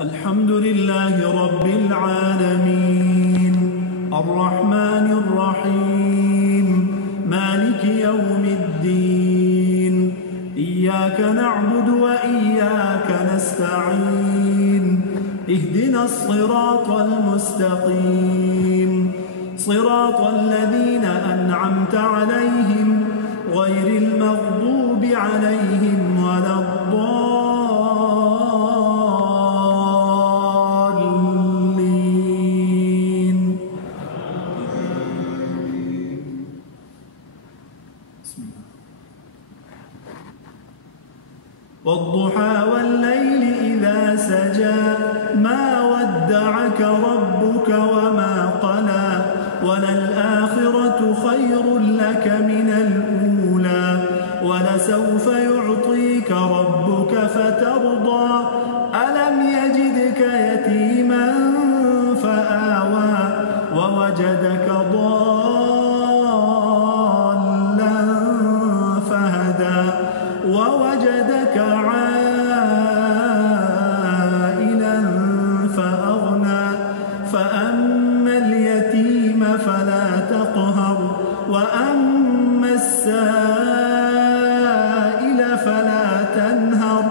الحمد لله رب العالمين الرحمن الرحيم مالك يوم الدين إياك نعبد وإياك نستعين اهدنا الصراط المستقيم صراط الذين أنعمت عليهم غير المغضوب عليهم ولا الضالين. والضحى والليل إذا سجى ما ودعك ربك وما قلى وللآخرة خير لك من الأولى ولسوف يعطيك ربك فترضى ألم يجدك يتيما فآوى ووجدك ضالا فهدى ووجدك عائلا فأغنى فأما اليتيم فلا تقهر وأما السائل فلا تنهر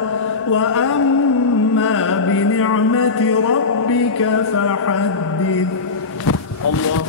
وأما بنعمة ربك فحدث. الله